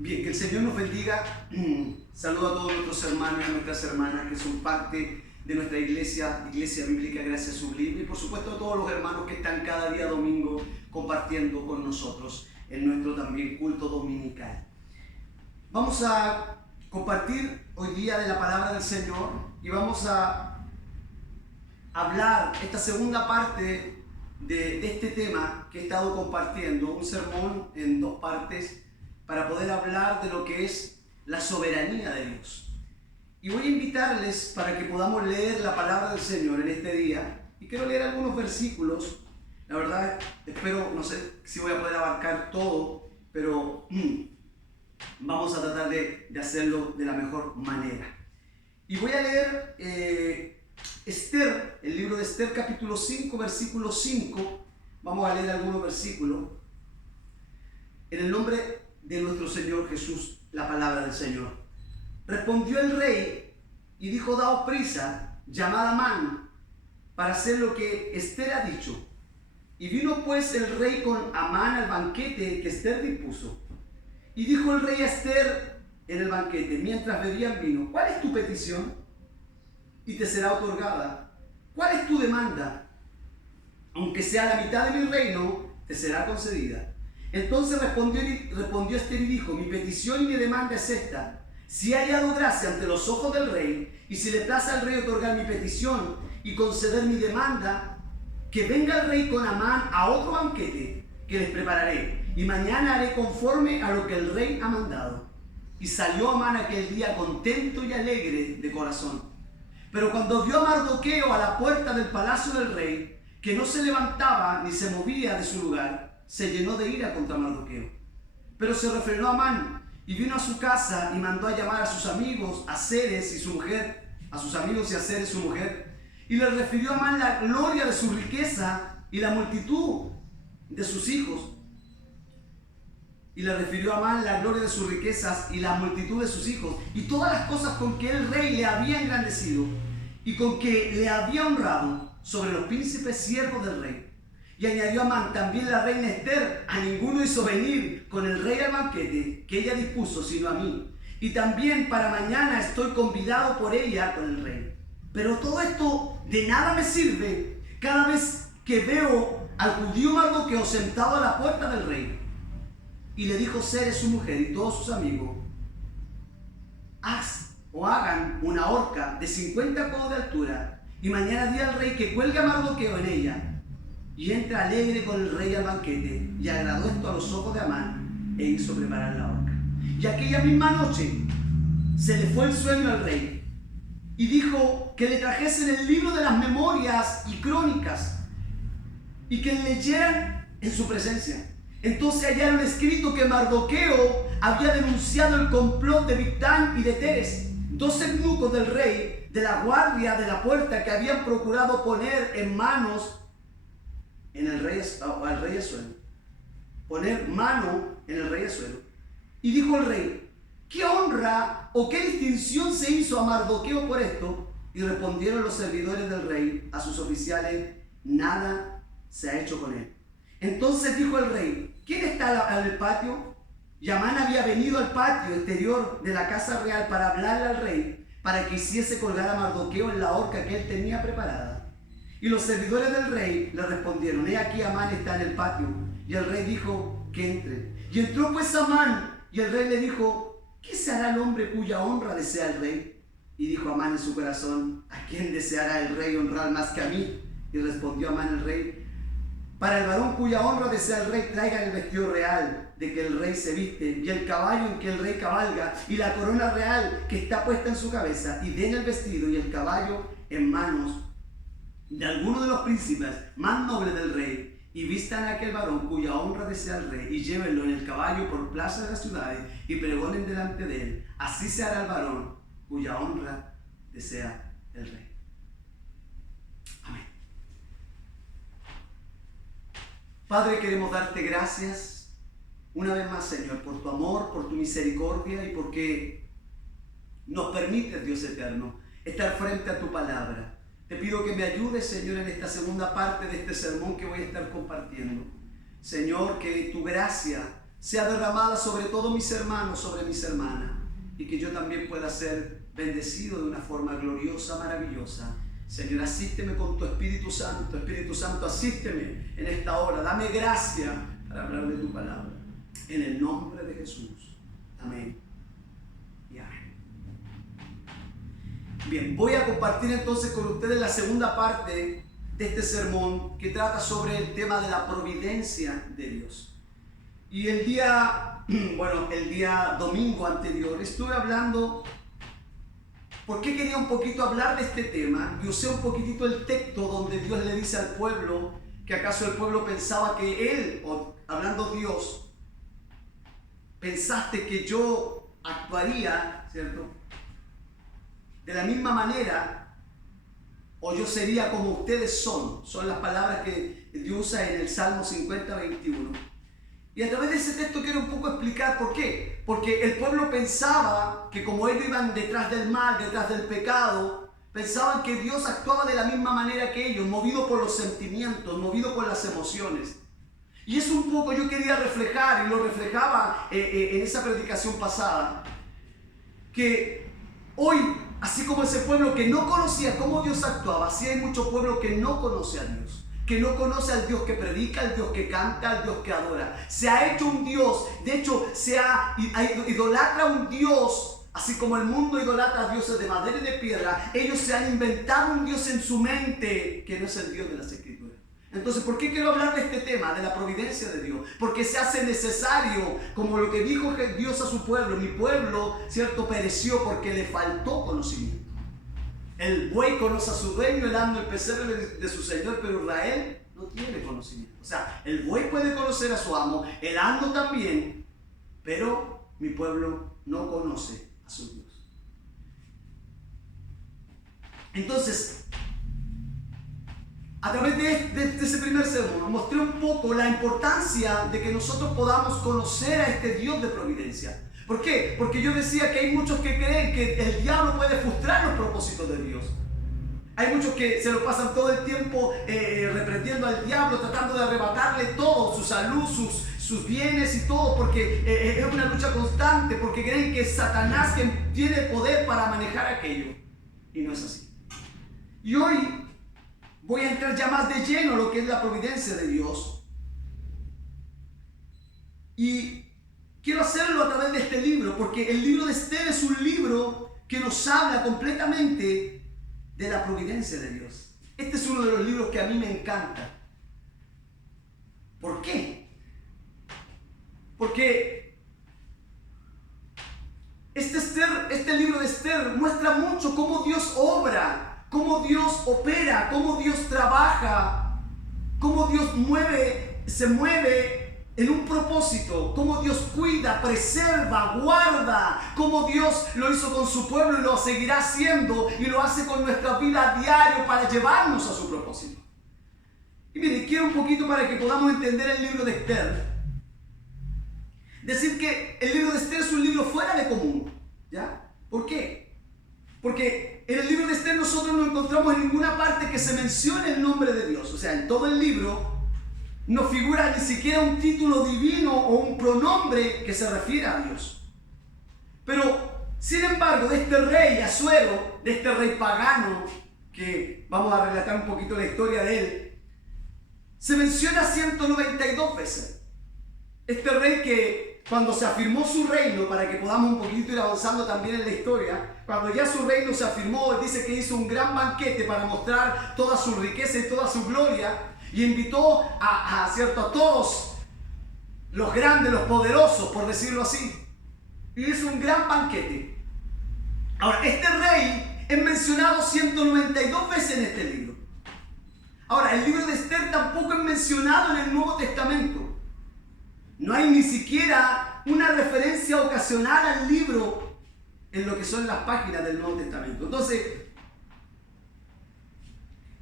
Bien, que el Señor nos bendiga. Saludo a todos nuestros hermanos y a nuestras hermanas que son parte de nuestra iglesia, Iglesia Bíblica Gracia Sublime, y por supuesto a todos los hermanos que están cada día domingo compartiendo con nosotros en nuestro también culto dominical. Vamos a compartir hoy día de la palabra del Señor y vamos a hablar esta segunda parte de este tema que he estado compartiendo, un sermón en dos partes para poder hablar de lo que es la soberanía de Dios. Y voy a invitarles para que podamos leer la palabra del Señor en este día. Y quiero leer algunos versículos. La verdad, espero, no sé si voy a poder abarcar todo, pero vamos a tratar de hacerlo de la mejor manera. Y voy a leer Esther, el libro de Esther, capítulo 5, versículo 5. Vamos a leer algunos versículos. En el nombre de nuestro Señor Jesús, la palabra del Señor. Respondió el rey y dijo: daos prisa, llamad a Amán para hacer lo que Esther ha dicho. Y vino pues el rey con Amán al banquete que Esther dispuso. Y dijo el rey a Esther en el banquete, mientras bebían vino: ¿cuál es tu petición? Y te será otorgada. ¿Cuál es tu demanda? Aunque sea la mitad de mi reino, te será concedida. Entonces respondió Esther y dijo: mi petición y mi demanda es esta: si he hallado gracia ante los ojos del rey, y si le place al rey otorgar mi petición y conceder mi demanda, que venga el rey con Amán a otro banquete que les prepararé, y mañana haré conforme a lo que el rey ha mandado. Y salió Amán aquel día contento y alegre de corazón. Pero cuando vio a Mardoqueo a la puerta del palacio del rey, que no se levantaba ni se movía de su lugar, se llenó de ira contra Mardoqueo. Pero se refrenó Amán y vino a su casa y mandó a llamar a sus amigos, a Zeres y su mujer, a sus amigos y a Zeres su mujer, y le refirió a Amán la gloria de su riqueza y la multitud de sus hijos. Y le refirió a Amán la gloria de sus riquezas y la multitud de sus hijos, y todas las cosas con que el rey le había engrandecido y con que le había honrado sobre los príncipes siervos del rey. Y añadió Amán: también la reina Esther a ninguno hizo venir con el rey al banquete que ella dispuso, sino a mí. Y también para mañana estoy convidado por ella con el rey. Pero todo esto de nada me sirve cada vez que veo al judío Mardoqueo sentado a la puerta del rey. Y le dijo Zeres su mujer y todos sus amigos: hagan una horca de 50 codos de altura, y mañana di al rey que cuelgue a Mardoqueo en ella, y entra alegre con el rey al banquete. Y agradó esto a los ojos de Amán, e hizo preparar la horca. Y aquella misma noche se le fue el sueño al rey, y dijo que le trajesen el libro de las memorias y crónicas, y que leyeran en su presencia. Entonces hallaron escrito que Mardoqueo había denunciado el complot de Bigtán y de Teres, dos eunucos del rey, de la guardia de la puerta, que habían procurado poner en manos al rey Asuero. Poner mano en el rey Asuero. Y dijo el rey: ¿qué honra o qué distinción se hizo a Mardoqueo por esto? Y respondieron los servidores del rey a sus oficiales: nada se ha hecho con él. Entonces dijo el rey: ¿quién está en el patio? Y Amán había venido al patio exterior de la casa real para hablarle al rey, para que hiciese colgar a Mardoqueo en la horca que él tenía preparada. Y los servidores del rey le respondieron: he aquí Amán está en el patio. Y el rey dijo que entre. Y entró pues Amán, y el rey le dijo: ¿qué se hará el hombre cuya honra desea el rey? Y dijo Amán en su corazón: ¿a quién deseará el rey honrar más que a mí? Y respondió Amán el rey: para el varón cuya honra desea el rey, traigan el vestido real de que el rey se viste, y el caballo en que el rey cabalga, y la corona real que está puesta en su cabeza, y den el vestido y el caballo en manos de alguno de los príncipes más nobles del rey, y vistan a aquel varón cuya honra desea el rey, y llévenlo en el caballo por plaza de las ciudades, y pregonen delante de él: así se hará el varón cuya honra desea el rey. Amén. Padre, queremos darte gracias una vez más, Señor, por tu amor, por tu misericordia, y porque nos permites, Dios eterno, estar frente a tu palabra. Te pido que me ayudes, Señor, en esta segunda parte de este sermón que voy a estar compartiendo. Señor, que tu gracia sea derramada sobre todos mis hermanos, sobre mis hermanas, y que yo también pueda ser bendecido de una forma gloriosa, maravillosa. Señor, asísteme con tu Espíritu Santo, asísteme en esta hora, dame gracia para hablar de tu palabra, en el nombre de Jesús. Amén y amén. Bien, voy a compartir entonces con ustedes la segunda parte de este sermón que trata sobre el tema de la providencia de Dios. Y el día domingo anterior estuve hablando, ¿por qué quería un poquito hablar de este tema? Y usé un poquitito el texto donde Dios le dice al pueblo que acaso el pueblo pensaba que él, o hablando Dios, pensaste que yo actuaría, ¿cierto?, de la misma manera, o yo sería como ustedes son las palabras que Dios usa en el Salmo 50, 21. Y a través de ese texto quiero un poco explicar por qué. Porque el pueblo pensaba que como ellos iban detrás del mal, detrás del pecado, pensaban que Dios actuaba de la misma manera que ellos, movido por los sentimientos, movido por las emociones. Y eso un poco yo quería reflejar, y lo reflejaba en esa predicación pasada, que hoy, así como ese pueblo que no conocía cómo Dios actuaba, así hay mucho pueblo que no conoce a Dios, que no conoce al Dios que predica, al Dios que canta, al Dios que adora. Se ha hecho un Dios, de hecho idolatra un Dios, así como el mundo idolatra a dioses de madera y de piedra. Ellos se han inventado un Dios en su mente que no es el Dios de las Escrituras. Entonces, ¿por qué quiero hablar de este tema, de la providencia de Dios? Porque se hace necesario, como lo que dijo Dios a su pueblo: mi pueblo, ¿cierto?, pereció porque le faltó conocimiento. El buey conoce a su dueño, el asno el pesebre de su señor, pero Israel no tiene conocimiento. O sea, el buey puede conocer a su amo, el asno también, pero mi pueblo no conoce a su Dios. Entonces, a través de ese primer sermón mostré un poco la importancia de que nosotros podamos conocer a este Dios de providencia. ¿Por qué? Porque yo decía que hay muchos que creen que el diablo puede frustrar los propósitos de Dios. Hay muchos que se lo pasan todo el tiempo reprendiendo al diablo, tratando de arrebatarle todo, su salud, sus bienes y todo, porque es una lucha constante, porque creen que es Satanás quien tiene poder para manejar aquello. Y no es así. Y hoy voy a entrar ya más de lleno en lo que es la providencia de Dios. Y quiero hacerlo a través de este libro, porque el libro de Esther es un libro que nos habla completamente de la providencia de Dios. Este es uno de los libros que a mí me encanta. ¿Por qué? Porque este libro de Esther muestra mucho cómo Dios obra, cómo Dios opera, cómo Dios trabaja, cómo Dios se mueve en un propósito, cómo Dios cuida, preserva, guarda, cómo Dios lo hizo con su pueblo y lo seguirá haciendo y lo hace con nuestra vida a diario para llevarnos a su propósito. Y miren, quiero un poquito para que podamos entender el libro de Esther. Decir que el libro de Esther es un libro fuera de común, ¿ya? ¿Por qué? Porque en el libro de Esther nosotros no encontramos en ninguna parte que se mencione el nombre de Dios. O sea, en todo el libro no figura ni siquiera un título divino o un pronombre que se refiere a Dios. Pero, sin embargo, de este rey Asuero, de este rey pagano, que vamos a relatar un poquito la historia de él, se menciona 192 veces. Este rey que cuando se afirmó su reino, para que podamos un poquito ir avanzando también en la historia, cuando ya su reino se afirmó, dice que hizo un gran banquete para mostrar toda su riqueza y toda su gloria, y invitó a todos los grandes, los poderosos, por decirlo así, y hizo un gran banquete. Ahora, este rey es mencionado 192 veces en este libro. Ahora, el libro de Esther tampoco es mencionado en el Nuevo Testamento. No hay ni siquiera una referencia ocasional al libro en lo que son las páginas del Nuevo Testamento. Entonces,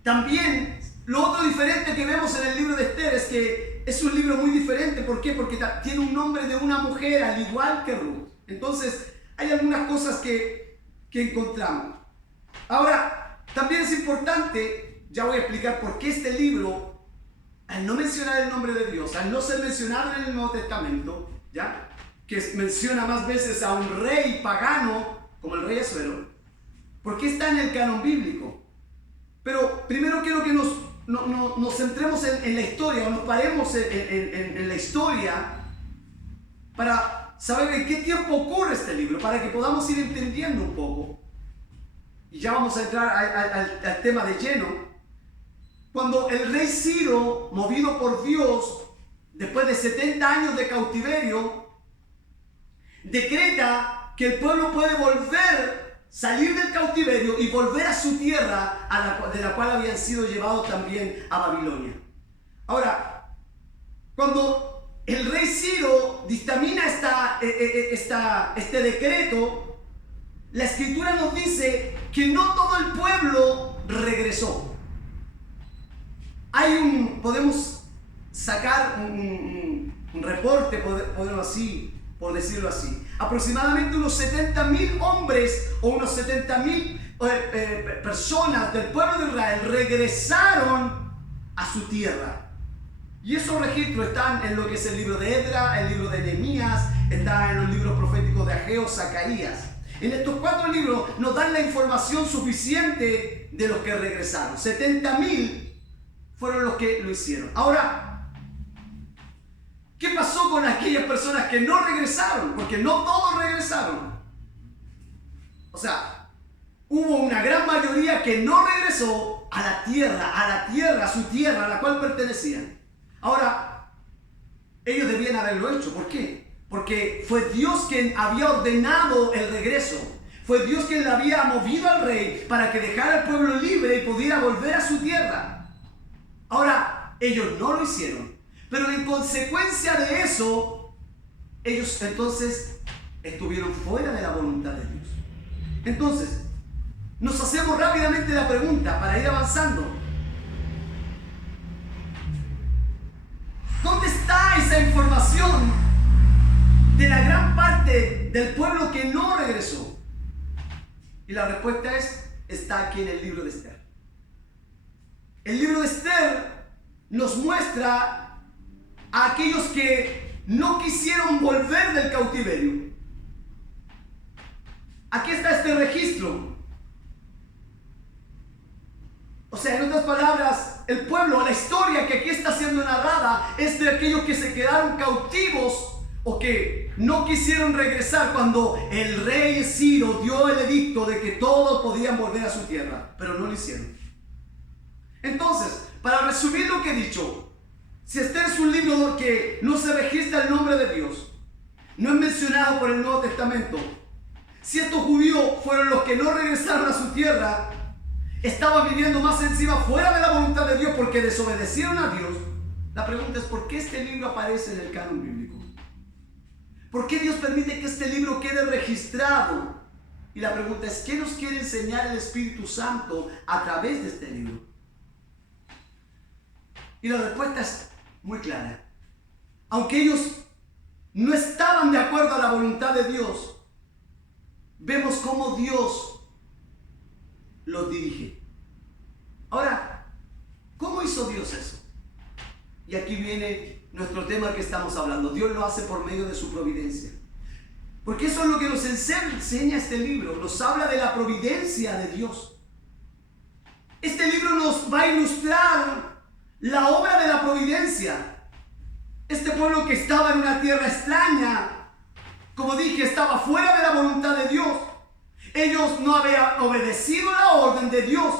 también lo otro diferente que vemos en el libro de Esther es que es un libro muy diferente. ¿Por qué? Porque tiene un nombre de una mujer, al igual que Ruth. Entonces, hay algunas cosas que encontramos. Ahora, también es importante, ya voy a explicar por qué este libro, al no mencionar el nombre de Dios, al no ser mencionado en el Nuevo Testamento, ¿ya? Que menciona más veces a un rey pagano como el rey Asuero. ¿Por qué está en el canon bíblico? Pero primero quiero que nos centremos en la historia, o nos paremos en la historia para saber en qué tiempo ocurre este libro, para que podamos ir entendiendo un poco. Y ya vamos a entrar al tema de lleno. Cuando el rey Ciro, movido por Dios, después de 70 años de cautiverio, decreta que el pueblo puede salir del cautiverio y volver a su tierra, de la cual habían sido llevados también a Babilonia. Ahora, cuando el rey Ciro dictamina este decreto, la escritura nos dice que no todo el pueblo regresó. Podemos sacar un reporte, por decirlo así. Aproximadamente unos 70,000 hombres o unos 70,000 personas del pueblo de Israel regresaron a su tierra. Y esos registros están en lo que es el libro de Edra, el libro de Nehemías, está en los libros proféticos de Ageo, Zacarías. En estos 4 libros nos dan la información suficiente de los que regresaron. 70,000 fueron los que lo hicieron. Ahora, ¿qué pasó con aquellas personas que no regresaron? Porque no todos regresaron. O sea, hubo una gran mayoría que no regresó a la tierra, a su tierra, a la cual pertenecían. Ahora, ellos debían haberlo hecho. ¿Por qué? Porque fue Dios quien había ordenado el regreso. Fue Dios quien le había movido al rey para que dejara al pueblo libre y pudiera volver a su tierra. Ahora, ellos no lo hicieron. Pero en consecuencia de eso, ellos entonces estuvieron fuera de la voluntad de Dios. Entonces, nos hacemos rápidamente la pregunta para ir avanzando. ¿Dónde está esa información de la gran parte del pueblo que no regresó? Y la respuesta está aquí en el libro de Esther. El libro de Esther nos muestra a aquellos que no quisieron volver del cautiverio. Aquí está este registro. O sea, en otras palabras, el pueblo, la historia que aquí está siendo narrada es de aquellos que se quedaron cautivos o que no quisieron regresar cuando el rey Ciro dio el edicto de que todos podían volver a su tierra, pero no lo hicieron. Entonces, para resumir lo que he dicho, si este es un libro que no se registra el nombre de Dios, no es mencionado por el Nuevo Testamento, si estos judíos fueron los que no regresaron a su tierra, estaban viviendo más encima fuera de la voluntad de Dios porque desobedecieron a Dios, la pregunta es ¿por qué este libro aparece en el canon bíblico? ¿Por qué Dios permite que este libro quede registrado? Y la pregunta es ¿qué nos quiere enseñar el Espíritu Santo a través de este libro? Y la respuesta es muy clara. Aunque ellos no estaban de acuerdo a la voluntad de Dios, vemos cómo Dios los dirige. Ahora, ¿cómo hizo Dios eso? Y aquí viene nuestro tema que estamos hablando. Dios lo hace por medio de su providencia. Porque eso es lo que nos enseña este libro. Nos habla de la providencia de Dios. Este libro nos va a ilustrar la obra de la providencia. Este pueblo que estaba en una tierra extraña, como dije, estaba fuera de la voluntad de Dios. Ellos no habían obedecido la orden de Dios.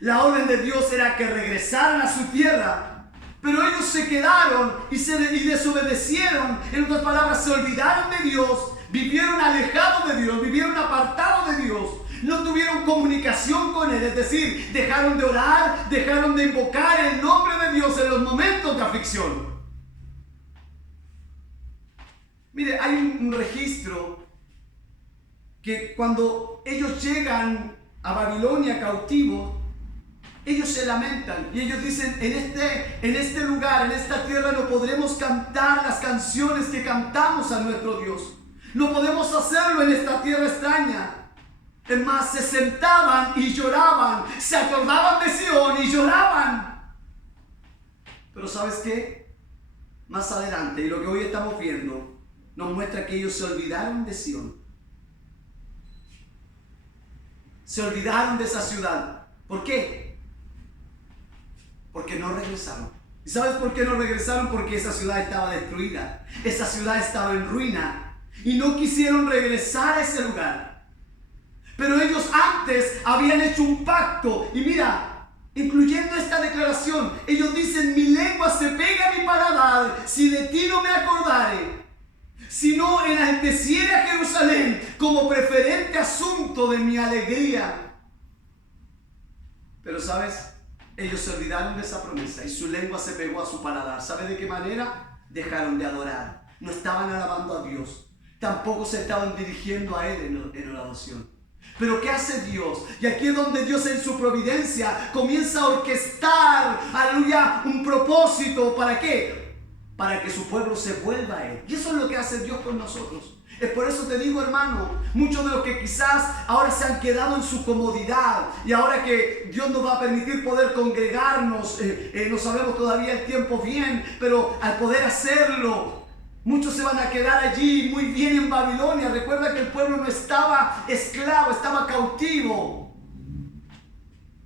La orden de Dios era que regresaran a su tierra, pero ellos se quedaron y desobedecieron. En otras palabras, se olvidaron de Dios, vivieron alejados de Dios, vivieron apartados de Dios. No tuvieron comunicación con Él, es decir, dejaron de orar, dejaron de invocar el nombre de Dios en los momentos de aflicción. Mire, hay un registro que cuando ellos llegan a Babilonia cautivos, ellos se lamentan y ellos dicen, en este lugar, en esta tierra no podremos cantar las canciones que cantamos a nuestro Dios. No podemos hacerlo en esta tierra extraña. Es más, se sentaban y lloraban, se acordaban de Sion y lloraban. Pero ¿sabes qué? más adelante, y lo que hoy estamos viendo, nos muestra que ellos se olvidaron de Sión. Se olvidaron de esa ciudad. ¿Por qué? Porque no regresaron. ¿Y sabes por qué no regresaron? Porque esa ciudad estaba destruida. Esa ciudad estaba en ruina. Y no quisieron regresar a ese lugar. Pero ellos antes habían hecho un pacto. Y mira, incluyendo esta declaración, ellos dicen: mi lengua se pega a mi paladar si de ti no me acordare, sino enalteciere a Jerusalén como preferente asunto de mi alegría. Pero ¿sabes? Ellos se olvidaron de esa promesa y su lengua se pegó a su paladar. ¿Sabe de qué manera? Dejaron de adorar. No estaban alabando a Dios. Tampoco se estaban dirigiendo a Él en oración. Pero ¿qué hace Dios? Y aquí es donde Dios en su providencia comienza a orquestar, aleluya, un propósito. ¿Para qué? Para que su pueblo se vuelva a Él. Y eso es lo que hace Dios con nosotros. Es por eso te digo, hermano, muchos de los que quizás ahora se han quedado en su comodidad y ahora que Dios nos va a permitir poder congregarnos, no sabemos todavía el tiempo bien, pero al poder hacerlo, muchos se van a quedar allí muy bien en Babilonia. Recuerda que el pueblo no estaba esclavo, estaba cautivo.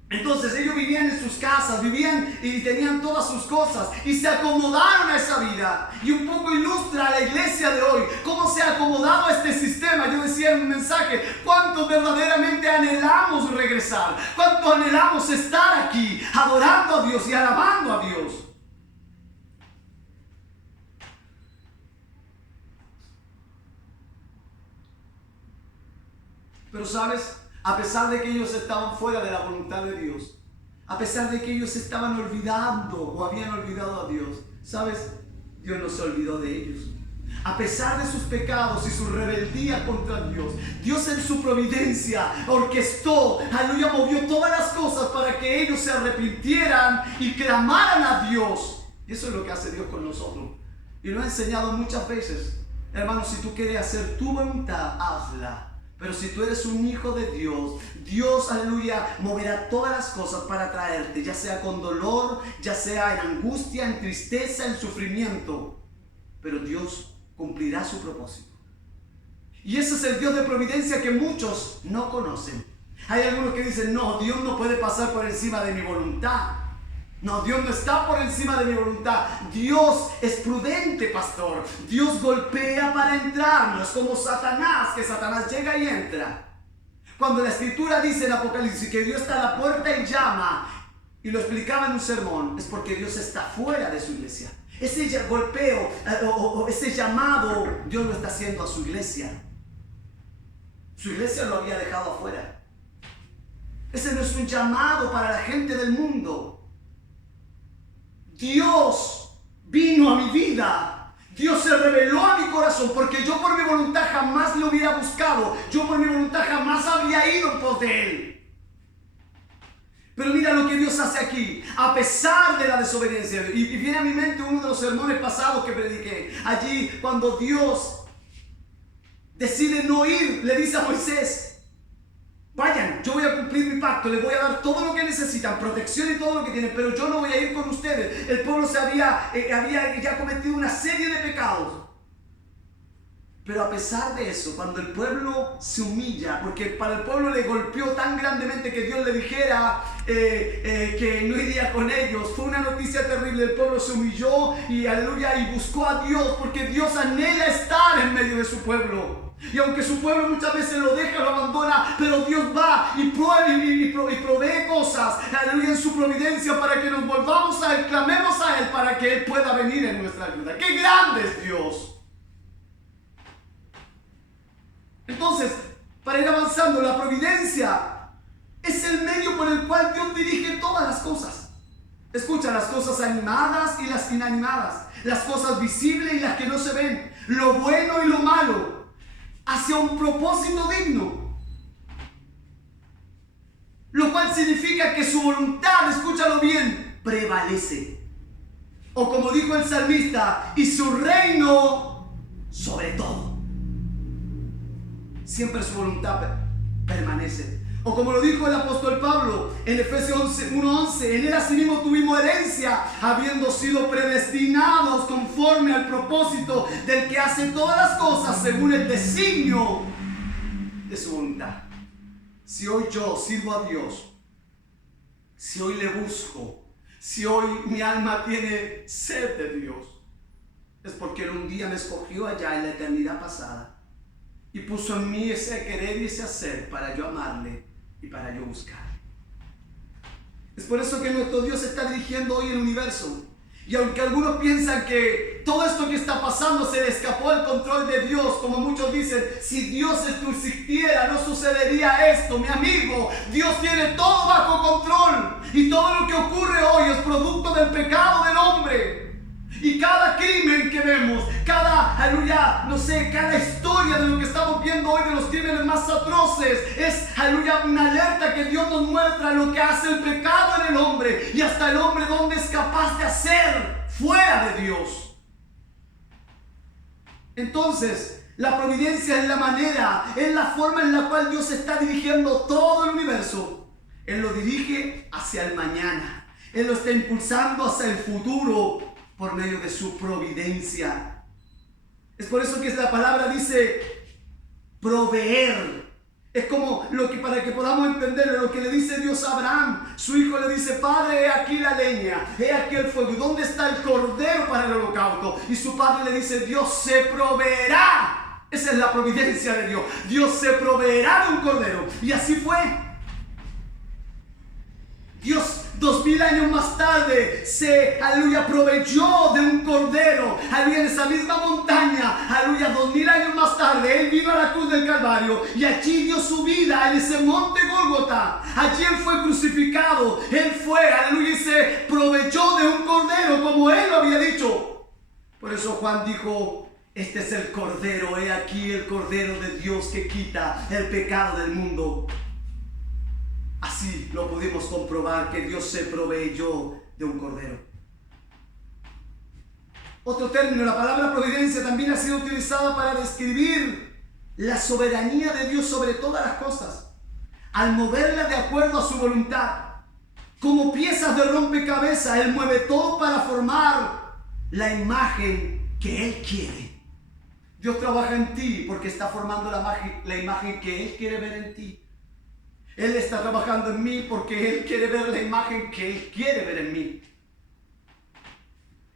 Entonces ellos vivían en sus casas, vivían y tenían todas sus cosas y se acomodaron a esa vida. Y un poco ilustra a la iglesia de hoy cómo se ha acomodado a este sistema. Yo decía en un mensaje: ¿cuántos verdaderamente anhelamos regresar? ¿Cuánto anhelamos estar aquí adorando a Dios y alabando a Dios? Pero ¿sabes? A pesar de que ellos estaban fuera de la voluntad de Dios, a pesar de que ellos estaban olvidando o habían olvidado a Dios, ¿sabes? Dios no se olvidó de ellos. A pesar de sus pecados y su rebeldía contra Dios, Dios en su providencia orquestó, aleluya, movió todas las cosas para que ellos se arrepintieran y clamaran a Dios. Y eso es lo que hace Dios con nosotros. Y lo he enseñado muchas veces. Hermano, si tú quieres hacer tu voluntad, hazla. Pero si tú eres un hijo de Dios, Dios, aleluya, moverá todas las cosas para traerte, ya sea con dolor, ya sea en angustia, en tristeza, en sufrimiento. Pero Dios cumplirá su propósito. Y ese es el Dios de providencia que muchos no conocen. Hay algunos que dicen: no, Dios no puede pasar por encima de mi voluntad. No, Dios no está por encima de mi voluntad. Dios es prudente, pastor. Dios golpea para entrar. No es como Satanás, que Satanás llega y entra. Cuando la Escritura dice en Apocalipsis que Dios está a la puerta y llama, y lo explicaba en un sermón, es porque Dios está fuera de su iglesia. Ese golpeo o ese llamado, Dios lo está haciendo a su iglesia. Su iglesia lo había dejado afuera. Ese no es un llamado para la gente del mundo. Dios vino a mi vida. Dios se reveló a mi corazón, porque yo por mi voluntad jamás lo hubiera buscado. Yo por mi voluntad jamás habría ido en pos de Él. Pero mira lo que Dios hace aquí, a pesar de la desobediencia. Y viene a mi mente uno de los sermones pasados que prediqué. Allí cuando Dios decide no ir, le dice a Moisés: vayan, yo voy a cumplir mi pacto, les voy a dar todo lo que necesitan, protección y todo lo que tienen, pero yo no voy a ir con ustedes. El pueblo había ya cometido una serie de pecados. Pero a pesar de eso, cuando el pueblo se humilla, porque para el pueblo le golpeó tan grandemente que Dios le dijera que no iría con ellos, fue una noticia terrible. El pueblo se humilló y aleluya, y buscó a Dios, porque Dios anhela estar en medio de su pueblo. Y aunque su pueblo muchas veces lo deja, lo abandona, pero Dios va y provee cosas, aleluya, en su providencia para que nos volvamos a Él, clamemos a Él para que Él pueda venir en nuestra ayuda. ¡Qué grande es Dios! Entonces, para ir avanzando, la providencia es el medio por el cual Dios dirige todas las cosas. Escucha, las cosas animadas y las inanimadas, las cosas visibles y las que no se ven, lo bueno y lo malo, hacia un propósito digno. Lo cual significa que su voluntad, escúchalo bien, prevalece. O como dijo el salmista, y su reino sobre todo. Siempre su voluntad permanece. O como lo dijo el apóstol Pablo en Efesios 1:11, en él asimismo tuvimos herencia, habiendo sido predestinados conforme al propósito del que hace todas las cosas según el designio de su voluntad. Si hoy yo sirvo a Dios, si hoy le busco, si hoy mi alma tiene sed de Dios, es porque Él un día me escogió allá en la eternidad pasada y puso en mí ese querer y ese hacer para yo amarle y para yo buscar. Es por eso que nuestro Dios está dirigiendo hoy el universo. Y aunque algunos piensan que todo esto que está pasando se le escapó al control de Dios, como muchos dicen, si Dios existiera no sucedería esto, mi amigo. Dios tiene todo bajo control y todo lo que ocurre hoy es producto del pecado del hombre. Y cada crimen que vemos, cada historia de lo que estamos viendo hoy, de los crímenes más atroces, es, una alerta que Dios nos muestra lo que hace el pecado en el hombre y hasta el hombre donde es capaz de hacer fuera de Dios. Entonces, la providencia es la manera, es la forma en la cual Dios está dirigiendo todo el universo. Él lo dirige hacia el mañana, Él lo está impulsando hacia el futuro por medio de su providencia. Es por eso que la palabra dice proveer. Es como para que podamos entenderlo, lo que le dice Dios a Abraham. Su hijo le dice: Padre, he aquí la leña, he aquí el fuego, ¿dónde está el cordero para el holocausto? Y su padre le dice: Dios se proveerá. Esa es la providencia de Dios. Dios se proveerá de un cordero. Y así fue. Dios 2000 años más tarde proveyó de un cordero, en esa misma montaña, 2000 años más tarde, Él vino a la cruz del Calvario y allí dio su vida en ese monte Gólgota. Allí Él fue crucificado, Él fue, y se proveyó de un cordero como Él lo había dicho. Por eso Juan dijo: este es el cordero, he aquí el cordero de Dios que quita el pecado del mundo. Así lo pudimos comprobar, que Dios se proveyó de un cordero. Otro término, la palabra providencia también ha sido utilizada para describir la soberanía de Dios sobre todas las cosas, al moverla de acuerdo a su voluntad. Como piezas de rompecabezas, Él mueve todo para formar la imagen que Él quiere. Dios trabaja en ti porque está formando la imagen que Él quiere ver en ti. Él está trabajando en mí porque Él quiere ver la imagen que Él quiere ver en mí.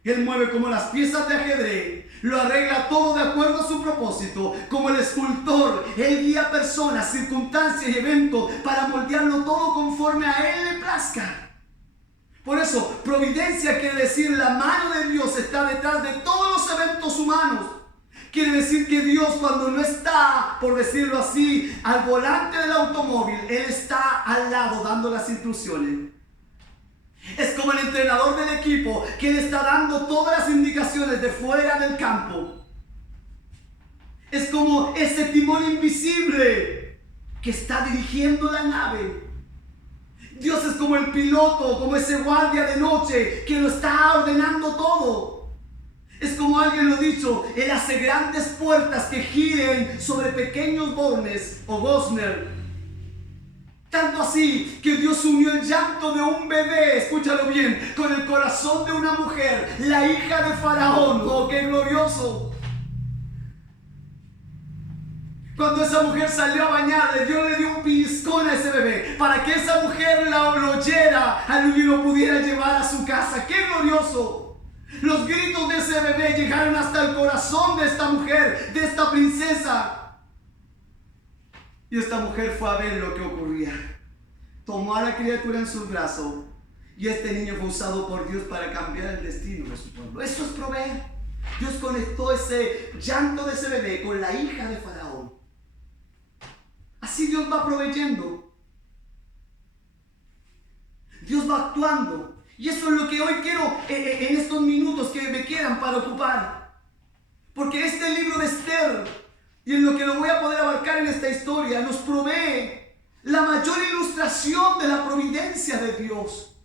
Él mueve como las piezas de ajedrez, lo arregla todo de acuerdo a su propósito. Como el escultor, Él guía personas, circunstancias y eventos para moldearlo todo conforme a Él le plazca. Por eso, providencia quiere decir la mano de Dios está detrás de todos los eventos humanos. Quiere decir que Dios, cuando no está, por decirlo así, al volante del automóvil, Él está al lado dando las instrucciones. Es como el entrenador del equipo, que Él está dando todas las indicaciones de fuera del campo. Es como ese timón invisible que está dirigiendo la nave. Dios es como el piloto, como ese guardia de noche que lo está ordenando todo. Es como alguien lo ha dicho: Él hace grandes puertas que giren sobre pequeños bornes o gosner. Tanto así que Dios unió el llanto de un bebé, escúchalo bien, con el corazón de una mujer, la hija de Faraón. ¡Oh, qué glorioso! Cuando esa mujer salió a bañarle, Dios le dio un pellizcón a ese bebé para que esa mujer lo oyera y lo pudiera llevar a su casa. ¡Qué glorioso! Los gritos de ese bebé llegaron hasta el corazón de esta mujer, de esta princesa. Y esta mujer fue a ver lo que ocurría. Tomó a la criatura en sus brazos y este niño fue usado por Dios para cambiar el destino de su pueblo. Eso es proveer. Dios conectó ese llanto de ese bebé con la hija de Faraón. Así Dios va proveyendo. Dios va actuando. Y eso es lo que hoy quiero en estos minutos que me quedan para ocupar. Porque este libro de Esther, y en lo que lo voy a poder abarcar en esta historia, nos provee la mayor ilustración de la providencia de Dios.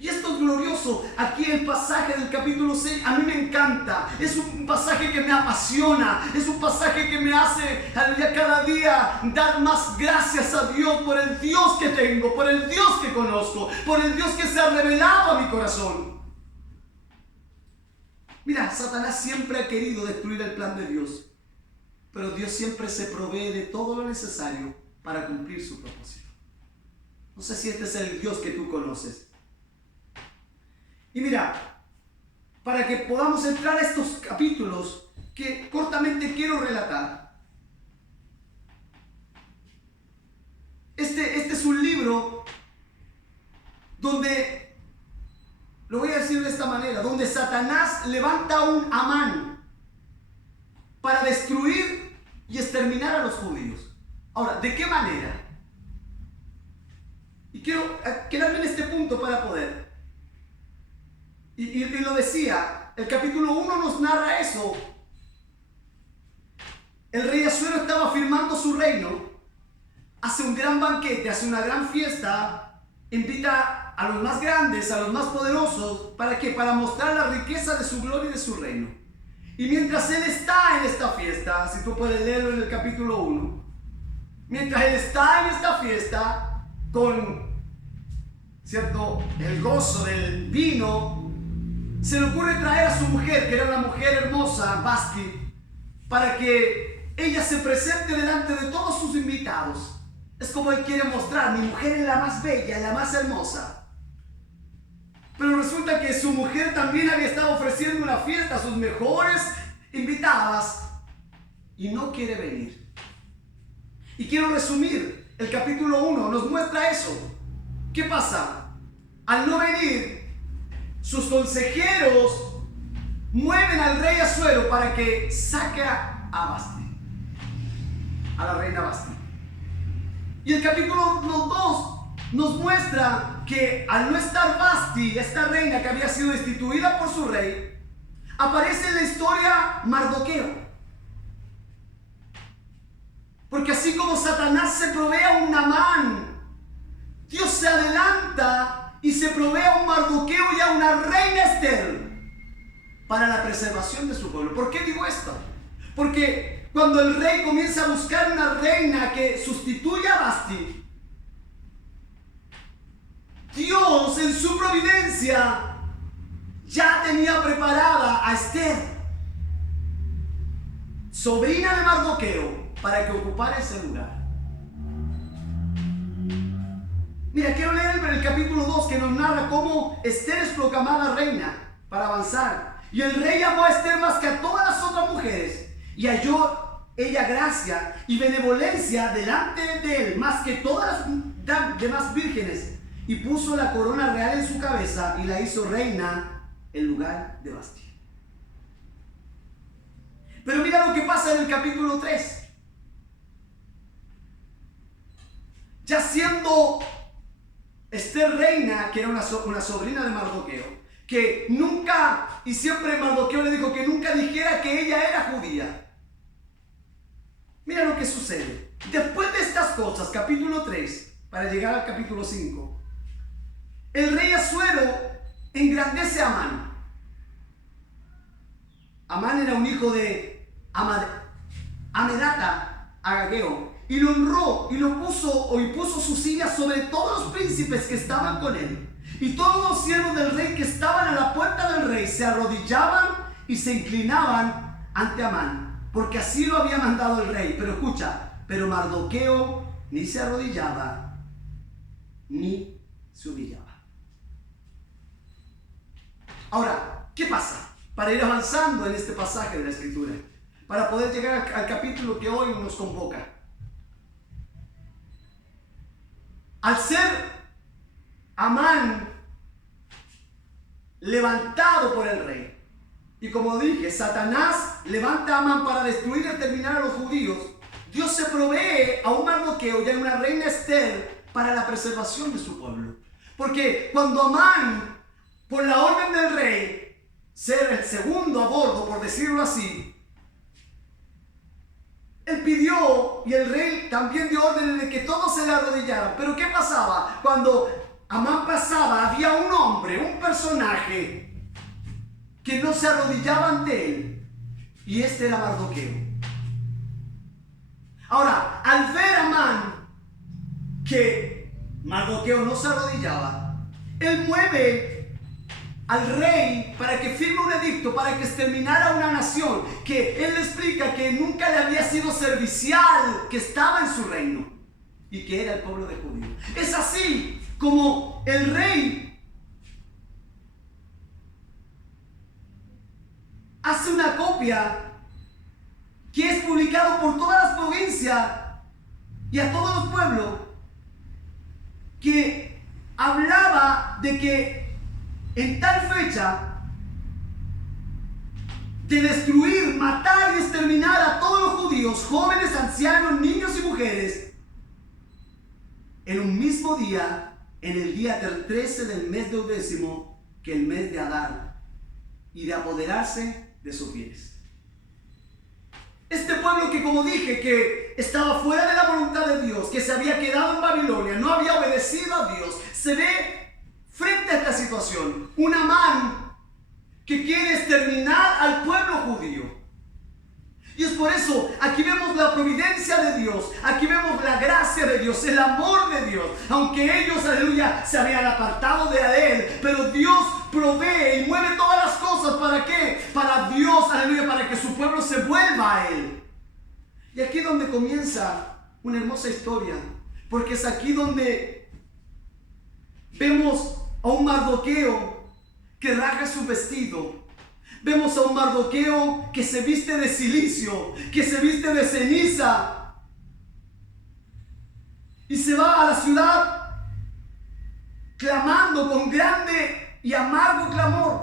Y esto es glorioso. Aquí el pasaje del capítulo 6 a mí me encanta. Es un pasaje que me apasiona. Es un pasaje que me hace cada día dar más gracias a Dios por el Dios que tengo, por el Dios que conozco, por el Dios que se ha revelado a mi corazón. Mira, Satanás siempre ha querido destruir el plan de Dios, pero Dios siempre se provee de todo lo necesario para cumplir su propósito. No sé si este es el Dios que tú conoces. Y mira, para que podamos entrar a estos capítulos que cortamente quiero relatar, este es un libro donde, lo voy a decir de esta manera, donde Satanás levanta a un Amán para destruir y exterminar a los judíos. Ahora, ¿de qué manera? Y quiero quedarme en este punto para poder. Y lo decía, el capítulo 1 nos narra eso. El rey Asuero estaba firmando su reino, hace un gran banquete, hace una gran fiesta, invita a los más grandes, a los más poderosos, ¿para qué? Para mostrar la riqueza de su gloria y de su reino. Y mientras él está en esta fiesta, si tú puedes leerlo en el capítulo 1, mientras él está en esta fiesta, con, ¿cierto?, el gozo del vino, se le ocurre traer a su mujer, que era una mujer hermosa, Vasti, para que ella se presente delante de todos sus invitados. Es como él quiere mostrar, mi mujer es la más bella, la más hermosa. Pero resulta que su mujer también había estado ofreciendo una fiesta a sus mejores invitadas y no quiere venir. Y quiero resumir, el capítulo 1 nos muestra eso. ¿Qué pasa? Al no venir, sus consejeros mueven al rey Asuero para que saque a Vasti, a la reina Vasti. Y el capítulo 2 nos muestra que al no estar Vasti, esta reina que había sido destituida por su rey, aparece en la historia Mardoqueo. Porque así como Satanás se provee a un Amán, Dios se adelanta y se provee a un Mardoqueo y a una reina Esther para la preservación de su pueblo. ¿Por qué digo esto? Porque cuando el rey comienza a buscar una reina que sustituya a Vasti, Dios en su providencia ya tenía preparada a Esther, sobrina de Mardoqueo, para que ocupara ese lugar. Mira, quiero leer el capítulo 2 que nos narra cómo Esther es proclamada reina para avanzar. Y el rey amó a Esther más que a todas las otras mujeres y halló ella gracia y benevolencia delante de él más que todas las demás vírgenes, y puso la corona real en su cabeza y la hizo reina en lugar de Vasti. Pero mira lo que pasa en el capítulo 3. Ya siendo Esther reina, que era una sobrina de Mardoqueo, que nunca, y siempre Mardoqueo le dijo que nunca dijera que ella era judía. Mira lo que sucede. Después de estas cosas, capítulo 3, para llegar al capítulo 5, el rey Asuero engrandece a Amán. Amán era un hijo de Amedata, Agageo, y lo honró y puso su silla sobre todos los príncipes que estaban con él. Y todos los siervos del rey que estaban a la puerta del rey se arrodillaban y se inclinaban ante Amán, porque así lo había mandado el rey. Pero escucha, pero Mardoqueo ni se arrodillaba ni se humillaba. Ahora, ¿qué pasa? Para ir avanzando en este pasaje de la Escritura, para poder llegar al capítulo que hoy nos convoca. Al ser Amán levantado por el rey, y como dije, Satanás levanta a Amán para destruir y exterminar a los judíos, Dios se provee a un Mardoqueo y a una reina Esther para la preservación de su pueblo. Porque cuando Amán, por la orden del rey, ser el segundo a bordo, por decirlo así, él pidió, y el rey también dio orden de que todos se le arrodillaran. Pero ¿qué pasaba? Cuando Amán pasaba, había un hombre hombre, un personaje que no se arrodillaba ante él, y este era Mardoqueo. Ahora, al ver a Amán que Mardoqueo no se arrodillaba, él mueve al rey para que firme un edicto, para que exterminara una nación que él le explica que nunca le había sido servicial, que estaba en su reino y que era el pueblo de Judá. Es así como el rey hace una copia que es publicado por todas las provincias y a todos los pueblos, que hablaba de que en tal fecha de destruir, matar y exterminar a todos los judíos, jóvenes, ancianos, niños y mujeres, en un mismo día, en el día del 13 del mes 12, que el mes de Adar, y de apoderarse de sus bienes. Este pueblo que, como dije, que estaba fuera de la voluntad de Dios, que se había quedado en Babilonia, no había obedecido a Dios, se ve frente a esta situación, un Amán que quiere exterminar al pueblo judío. Y es por eso, aquí vemos la providencia de Dios, aquí vemos la gracia de Dios, el amor de Dios. Aunque ellos, aleluya, se habían apartado de Él, pero Dios provee y mueve todas las cosas. ¿Para qué? Para Dios, aleluya, para que su pueblo se vuelva a Él. Y aquí es donde comienza una hermosa historia, porque es aquí donde vemos a un Mardoqueo que rasga su vestido. Vemos a un Mardoqueo que se viste de cilicio, que se viste de ceniza, y se va a la ciudad clamando con grande y amargo clamor,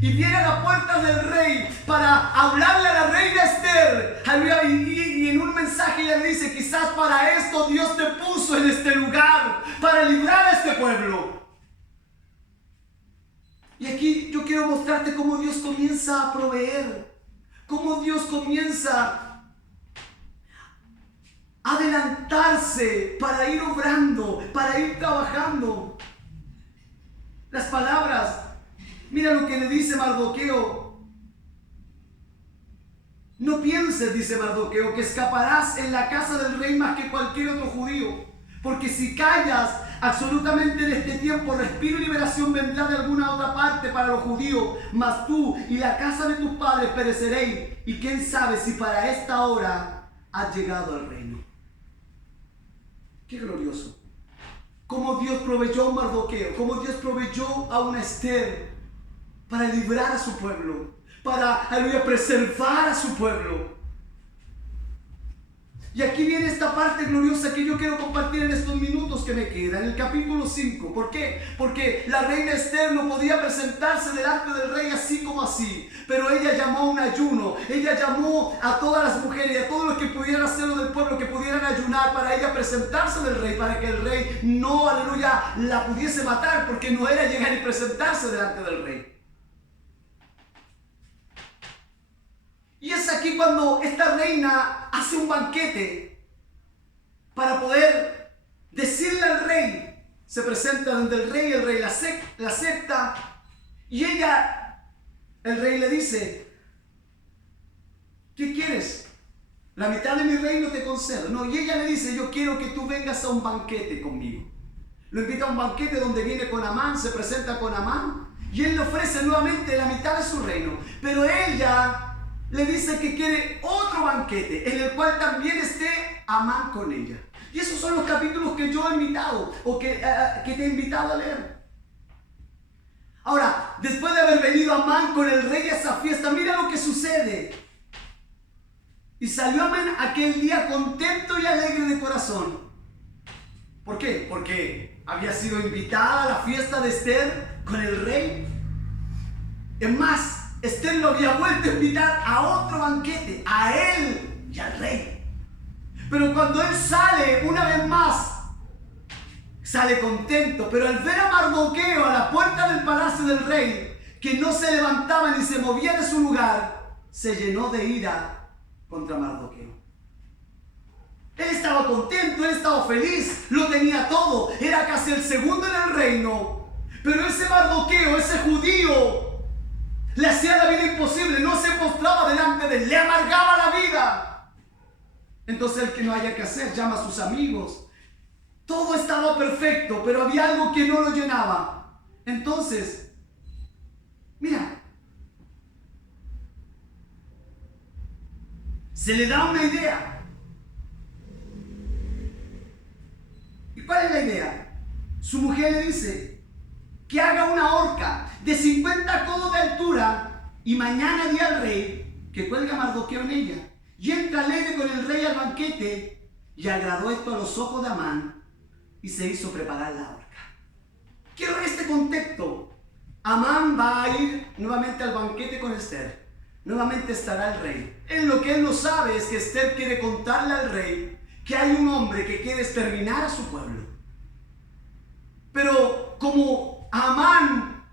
y viene a la puerta del rey para hablarle a la reina Esther. Y en un mensaje ella le dice: quizás para esto Dios te puso en este lugar, para librar a este pueblo. Y aquí yo quiero mostrarte cómo Dios comienza a proveer, cómo Dios comienza a adelantarse para ir obrando, para ir trabajando. Las palabras, mira lo que le dice Mardoqueo. No pienses, dice Mardoqueo, que escaparás en la casa del rey más que cualquier otro judío, porque si callas absolutamente en este tiempo, respiro y liberación vendrá de alguna otra parte para los judíos, mas tú y la casa de tus padres pereceréis, y quién sabe si para esta hora has llegado al reino. Qué glorioso. Cómo Dios proveyó a un Mardoqueo, cómo Dios proveyó a una Esther para librar a su pueblo, para, aleluya, preservar a su pueblo. Y aquí viene esta parte gloriosa que yo quiero compartir en estos minutos que me quedan, en el capítulo 5. ¿Por qué? Porque la reina Esther no podía presentarse delante del rey así como así, pero ella llamó a un ayuno. Ella llamó a todas las mujeres y a todos los que pudieran hacerlo del pueblo, que pudieran ayunar para ella presentarse del rey, para que el rey no, aleluya, la pudiese matar, porque no era llegar y presentarse delante del rey. Y es aquí cuando esta reina hace un banquete para poder decirle al rey. Se presenta ante el rey la acepta, y el rey le dice: ¿qué quieres? La mitad de mi reino te concedo. No, y ella le dice: yo quiero que tú vengas a un banquete conmigo. Lo invita a un banquete donde viene con Amán, se presenta con Amán, y él le ofrece nuevamente la mitad de su reino. Pero ella le dice que quiere otro banquete en el cual también esté Amán con ella. Y esos son los capítulos que yo he invitado, o que te he invitado a leer. Ahora, después de haber venido Amán con el rey a esa fiesta, mira lo que sucede. Y salió Amán aquel día contento y alegre de corazón. ¿Por qué? Porque había sido invitada a la fiesta de Esther con el rey. Es más, Esther lo había vuelto a invitar a otro banquete, a él y al rey. Pero cuando él sale una vez más, sale contento. Pero al ver a Mardoqueo a la puerta del palacio del rey, que no se levantaba ni se movía de su lugar, se llenó de ira contra Mardoqueo. Él estaba contento, él estaba feliz, lo tenía todo, era casi el segundo en el reino. Pero ese Mardoqueo, ese judío, le hacía la vida imposible, no se postraba delante de él, le amargaba la vida. Entonces el que no haya que hacer, llama a sus amigos. Todo estaba perfecto, pero había algo que no lo llenaba. Entonces, mira, se le da una idea. ¿Y cuál es la idea? Su mujer le dice que haga una horca de 50 codos de altura y mañana di al rey que cuelgue a Mardoqueo en ella. Y entra alegre con el rey al banquete, y agradó esto a los ojos de Amán y se hizo preparar la horca. Quiero ver este contexto. Amán va a ir nuevamente al banquete con Esther. Nuevamente estará el rey. En lo que él no sabe es que Esther quiere contarle al rey que hay un hombre que quiere exterminar a su pueblo. Pero como Amán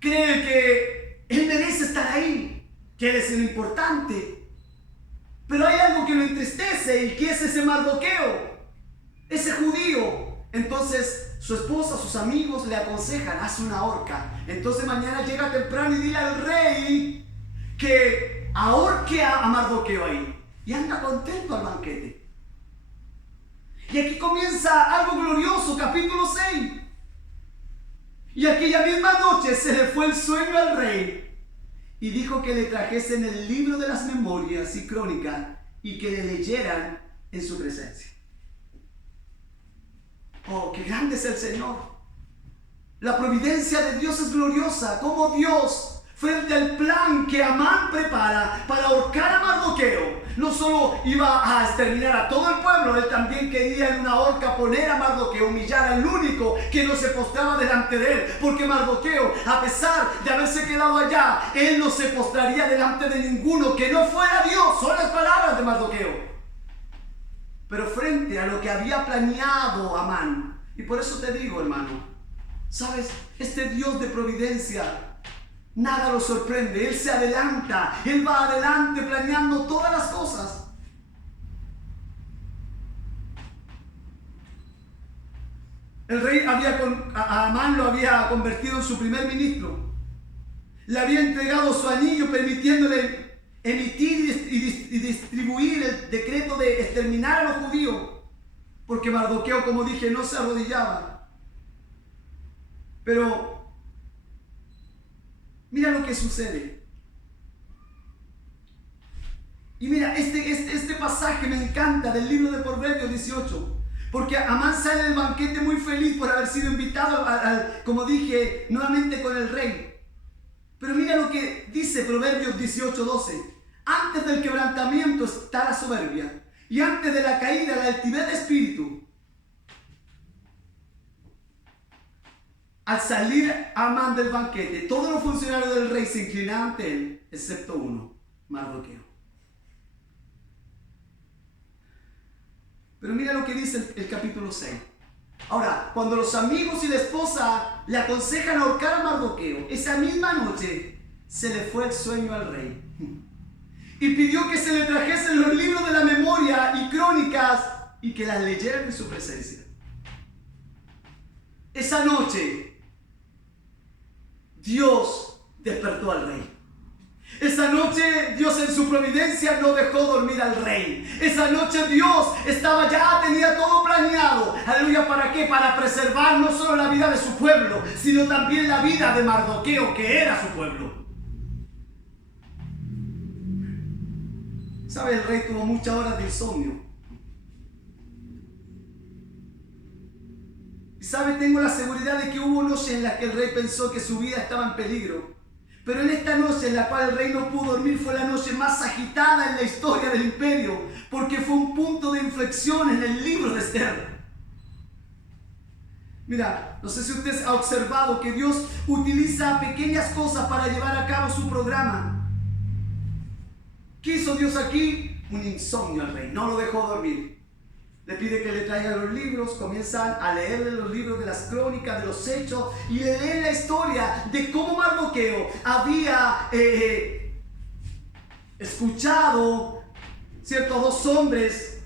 cree que él merece estar ahí, que él es el importante, pero hay algo que lo entristece, y que es ese Mardoqueo, ese judío. Entonces su esposa, sus amigos le aconsejan: haz una horca. Entonces mañana llega temprano y dile al rey que ahorque a Mardoqueo ahí, y anda contento al banquete. Y aquí comienza algo glorioso, capítulo 6. Y aquella misma noche se le fue el sueño al rey y dijo que le trajesen el libro de las memorias y crónicas y que le leyeran en su presencia. Oh, qué grande es el Señor. La providencia de Dios es gloriosa. Como Dios, frente al plan que Amán prepara para ahorcar a Mardoqueo, no solo iba a exterminar a todo el pueblo, él también quería en una horca poner a Mardoqueo, humillar al único que no se postraba delante de él. Porque Mardoqueo, a pesar de haberse quedado allá, él no se postraría delante de ninguno que no fuera Dios. Son las palabras de Mardoqueo. Pero frente a lo que había planeado Amán, y por eso te digo, hermano, ¿sabes? Este Dios de providencia, nada lo sorprende. Él se adelanta, Él va adelante planeando todas las cosas. El rey a Amán lo había convertido en su primer ministro. Le había entregado su anillo, permitiéndole emitir y distribuir el decreto de exterminar a los judíos, porque Mardoqueo, como dije, no se arrodillaba. Pero mira lo que sucede. Y mira, este pasaje me encanta del libro de Proverbios 18. Porque Amán sale del banquete muy feliz por haber sido invitado, como dije, nuevamente con el rey. Pero mira lo que dice Proverbios 18:12. Antes del quebrantamiento está la soberbia, y antes de la caída la altivez de espíritu. Al salir Amán del banquete, todos los funcionarios del rey se inclinaron ante él, excepto uno, Mardoqueo. Pero mira lo que dice el capítulo 6. Ahora, cuando los amigos y la esposa le aconsejan ahorcar a Mardoqueo, esa misma noche se le fue el sueño al rey. Y pidió que se le trajesen los libros de la memoria y crónicas y que las leyeran en su presencia. Esa noche, Dios despertó al rey. Esa noche Dios en su providencia no dejó dormir al rey. Esa noche Dios tenía todo planeado. Aleluya, ¿para qué? Para preservar no solo la vida de su pueblo, sino también la vida de Mardoqueo, que era su pueblo. ¿Sabe? El rey tuvo muchas horas de insomnio. Y ¿sabe? Tengo la seguridad de que hubo noches en las que el rey pensó que su vida estaba en peligro. Pero en esta noche en la cual el rey no pudo dormir fue la noche más agitada en la historia del imperio, porque fue un punto de inflexión en el libro de Esther. Mira, no sé si usted ha observado que Dios utiliza pequeñas cosas para llevar a cabo su programa. ¿Qué hizo Dios aquí? Un insomnio al rey, no lo dejó dormir. Le pide que le traiga los libros, comienzan a leerle los libros de las crónicas, de los hechos, y le leen la historia de cómo Mardoqueo había escuchado, ¿cierto?, a dos hombres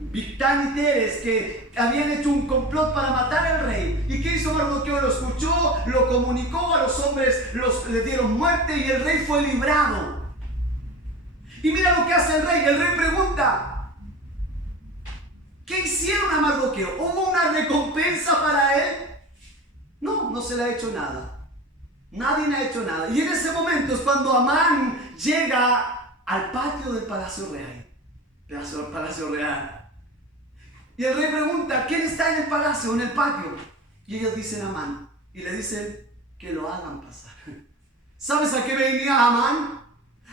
Bigtán y Teres, que habían hecho un complot para matar al rey. ¿Y qué hizo Mardoqueo? Lo escuchó, lo comunicó a los hombres, le dieron muerte y el rey fue librado. Y mira lo que hace el rey. El rey pregunta: ¿qué hicieron a Mardoqueo? ¿Hubo una recompensa para él? No, no se le ha hecho nada. Nadie le ha hecho nada. Y en ese momento es cuando Amán llega al patio del Palacio Real. Palacio Real. Y el rey pregunta: ¿quién está en el palacio, en el patio? Y ellos dicen Amán. Y le dicen que lo hagan pasar. ¿Sabes a qué venía Amán?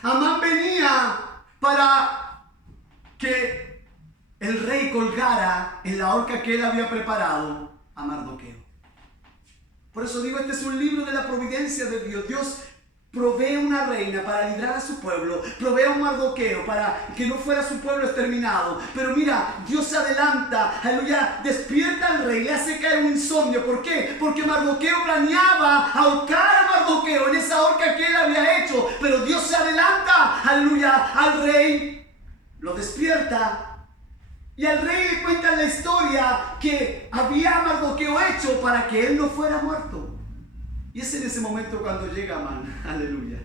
Amán venía para que el rey colgara en la horca que él había preparado a Mardoqueo. Por eso digo, este es un libro de la providencia de Dios. Dios provee una reina para librar a su pueblo, provee a un Mardoqueo para que no fuera su pueblo exterminado. Pero mira, Dios se adelanta, aleluya, despierta al rey, le hace caer un insomnio. ¿Por qué? Porque Mardoqueo planeaba ahorcar a Mardoqueo en esa horca que él había hecho. Pero Dios se adelanta, aleluya, al rey, lo despierta. Y al rey le cuentan la historia que había Mardoqueo hecho para que él no fuera muerto. Y es en ese momento cuando llega Amán, aleluya.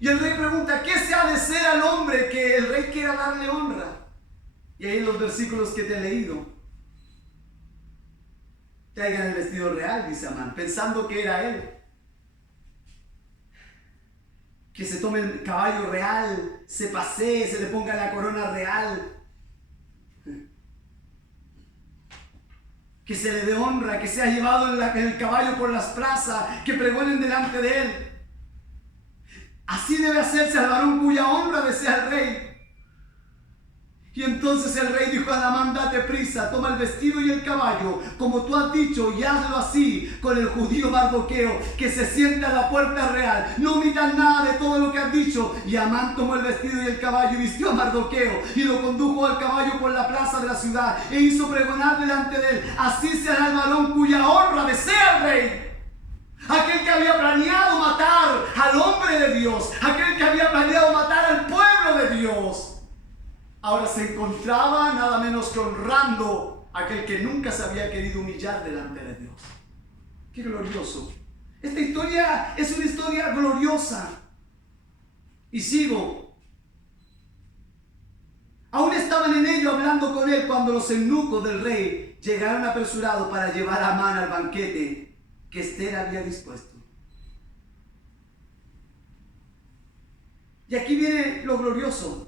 Y el rey pregunta: ¿qué se ha de ser al hombre que el rey quiera darle honra? Y ahí en los versículos que te he leído, traigan el vestido real, dice Amán, pensando que era él. Que se tome el caballo real, se pasee, se le ponga la corona real. Que se le dé honra, que sea llevado en el caballo por las plazas, que pregonen delante de él. Así debe hacerse al varón cuya honra desea el rey. Y entonces el rey dijo a Amán: date prisa, toma el vestido y el caballo, como tú has dicho, y hazlo así con el judío Mardoqueo, que se sienta a la puerta real. No omitas nada de todo lo que has dicho. Y Amán tomó el vestido y el caballo y vistió a Mardoqueo y lo condujo al caballo por la plaza de la ciudad e hizo pregonar delante de él: así será el varón cuya honra desea el rey. Aquel que había planeado matar al hombre de Dios, aquel que había planeado matar al pueblo de Dios, ahora se encontraba nada menos que honrando a aquel que nunca se había querido humillar delante de Dios. ¡Qué glorioso! Esta historia es una historia gloriosa. Y sigo. Aún estaban en ello hablando con él cuando los eunucos del rey llegaron apresurados para llevar a Amán al banquete que Esther había dispuesto. Y aquí viene lo glorioso.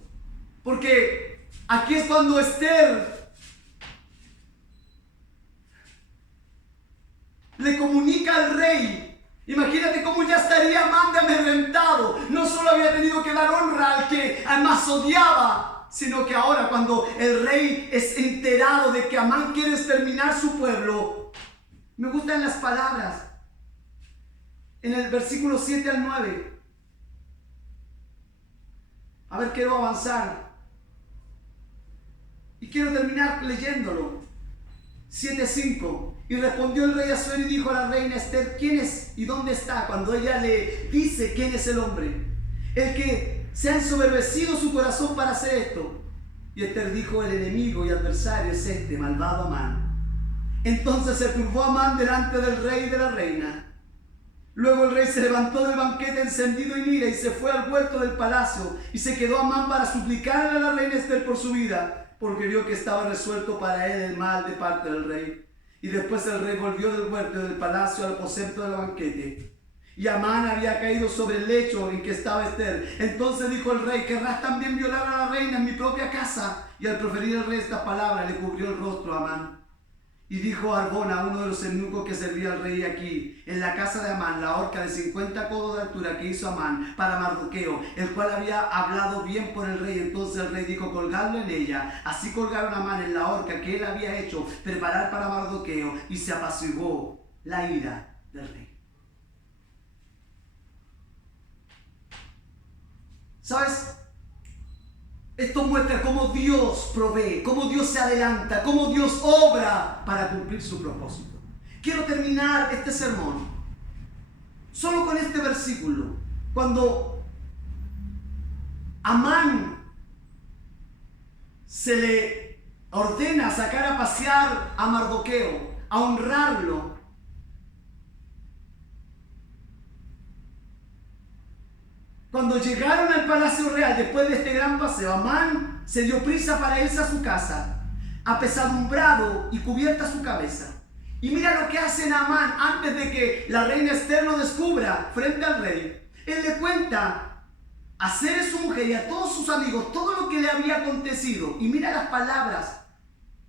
Porque aquí es cuando Esther le comunica al rey. Imagínate cómo ya estaría Amán de amedrentado. No solo había tenido que dar honra al que más odiaba, sino que ahora cuando el rey es enterado de que Amán quiere exterminar su pueblo, me gustan las palabras. En el versículo 7 al 9. A ver, quiero avanzar. Y quiero terminar leyéndolo. 7:5. Y respondió el rey Asuero y dijo a la reina Esther: ¿quién es y dónde está? Cuando ella le dice quién es el hombre, el que se ha ensoberbecido su corazón para hacer esto. Y Esther dijo: el enemigo y adversario es este malvado Amán. Entonces se turbó Amán delante del rey y de la reina. Luego el rey se levantó del banquete encendido en ira y se fue al huerto del palacio, y se quedó Amán para suplicarle a la reina Esther por su vida, porque vio que estaba resuelto para él el mal de parte del rey. Y después el rey volvió del huerto del palacio al aposento del banquete. Y Amán había caído sobre el lecho en que estaba Esther. Entonces dijo el rey: ¿querrás también violar a la reina en mi propia casa? Y al proferir el rey estas palabras, le cubrió el rostro a Amán. Y dijo Arbona, uno de los eunucos que servía al rey: aquí, en la casa de Amán, la horca de 50 codos de altura que hizo Amán para Mardoqueo, el cual había hablado bien por el rey. Entonces el rey dijo: colgadlo en ella. Así colgaron a Amán en la horca que él había hecho preparar para Mardoqueo, y se apaciguó la ira del rey. ¿Sabes? Esto muestra cómo Dios provee, cómo Dios se adelanta, cómo Dios obra para cumplir su propósito. Quiero terminar este sermón solo con este versículo. Cuando Amán se le ordena sacar a pasear a Mardoqueo, a honrarlo. Cuando llegaron al palacio real, después de este gran paseo, Amán se dio prisa para irse a su casa, apesadumbrado y cubierta su cabeza. Y mira lo que hace Naamán antes de que la reina Ester lo descubra frente al rey. Él le cuenta a Zeres, su mujer, y a todos sus amigos todo lo que le había acontecido. Y mira las palabras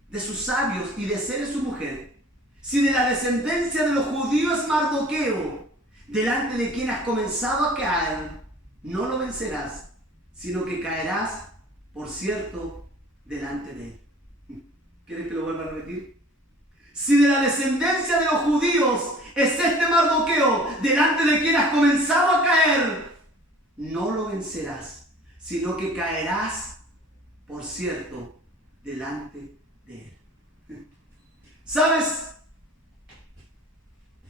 de sus sabios y de Zeres, su mujer. Si de la descendencia de los judíos es Mardoqueo, delante de quien has comenzado a caer, no lo vencerás, sino que caerás, por cierto, delante de él. ¿Quieres que lo vuelva a repetir? Si de la descendencia de los judíos es este Mardoqueo, delante de quien has comenzado a caer, no lo vencerás, sino que caerás, por cierto, delante de él. ¿Sabes?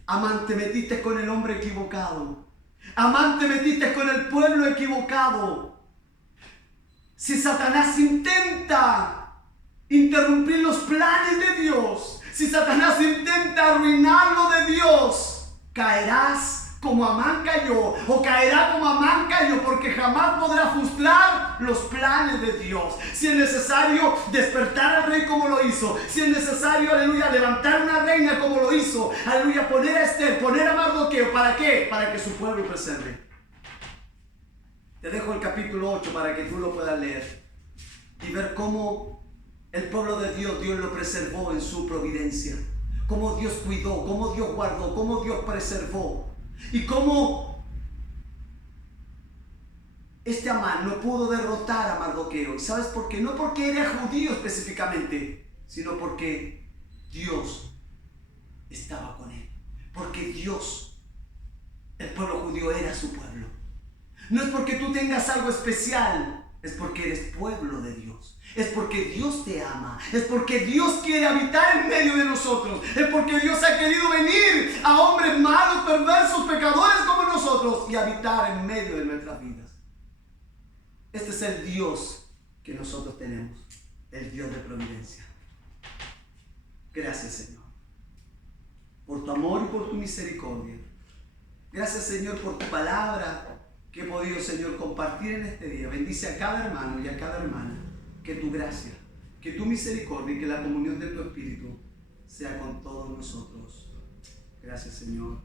Amán, te metiste con el hombre equivocado. Amán, te metiste con el pueblo equivocado. Si Satanás intenta interrumpir los planes de Dios, si Satanás intenta arruinarlo de Dios, caerás como Amán cayó, o caerá como Amán cayó, porque jamás podrá frustrar los planes de Dios. Si es necesario despertar al rey como lo hizo, si es necesario, aleluya, levantar una reina como lo hizo, aleluya, poner a Ester, poner a Mardoqueo, ¿para qué? Para que su pueblo preserve. Te dejo el capítulo 8 para que tú lo puedas leer y ver cómo el pueblo de Dios, Dios lo preservó en su providencia, cómo Dios cuidó, cómo Dios guardó, cómo Dios preservó. Y cómo este Amán no pudo derrotar a Mardoqueo. ¿Y sabes por qué? No porque era judío específicamente, sino porque Dios estaba con él. Porque Dios, el pueblo judío, era su pueblo. No es porque tú tengas algo especial, es porque eres pueblo de Dios. Es porque Dios te ama, es porque Dios quiere habitar en medio de nosotros, es porque Dios ha querido venir a hombres malos, perversos, pecadores como nosotros y habitar en medio de nuestras vidas. Este es el Dios que nosotros tenemos, el Dios de providencia. Gracias, Señor, por tu amor y por tu misericordia. Gracias, Señor, por tu palabra que he podido, Señor, compartir en este día. Bendice a cada hermano y a cada hermana. Que tu gracia, que tu misericordia y que la comunión de tu Espíritu sea con todos nosotros. Gracias, Señor.